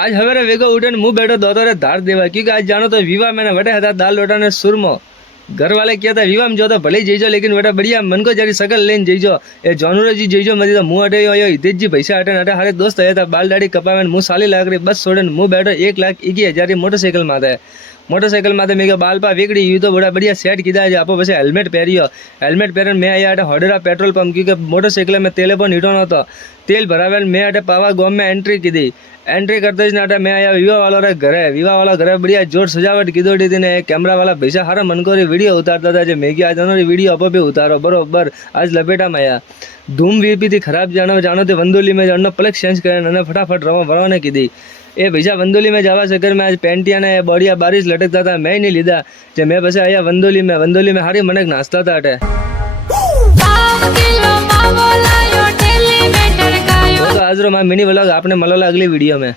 आज हवेरे वेगो उठे मुँह बैठो दोतोरे धार देवा क्योंकि आज जानो तो विवाह मैंने वटे था दाल लोटा ने सुरमो घर वाले क्या था विवाह में जो तो भले जईजो लेकिन बेटा बढ़िया मन को जरी सकल लेन जईजो ए जानूरो जी जईजो मधी तो मुँह अटे यो हितेश जी पैसा अटे अटे हारे दोस्त आया था बाल दाढ़ी कपावे मुँह साली लाग रही बस छोड़े मुँह बैठो 1,21,000 मोटरसाइकिल में था मोटरसाइकिल में मैं बालपा वेगड़ी यू तो बड़ा बढ़िया सेट कीधा है आपो पीछे हेलमेट पहरियो हेलमेट पहरन मैं आया अटे हडेरा पेट्रोल पंप क्योंकि मोटरसाइकिल में तेल पण हीटो नतो तेल भरावे मैं अटे पावा गाँव में एंट्री कीधी एंट्री करते ज नाटे मैं आया विवाह वाला घरे बढ़िया जोर सजावट कीधोड़ी थी ने कैमरा वाला भैसा हारा मन को वीडियो उतारता था मैगी आज वीडियो अपो भी उतारो बरोबर आज लपेटा में आया धूम वीपी थी खराब जानो थे वंदोली में जानो प्लग चेंज करे फटाफट रवाने कीधी ए भैया वंदोली में जावा चक्कर में आज पेंटिया ने बढ़िया बारिश लटकता था मैं नहीं लीधा जे मैं बस आया वंदोली में हारी मनक नाचता था अटे तो आज रो मिनी व्लॉग आपने मलोला अगली वीडियो में।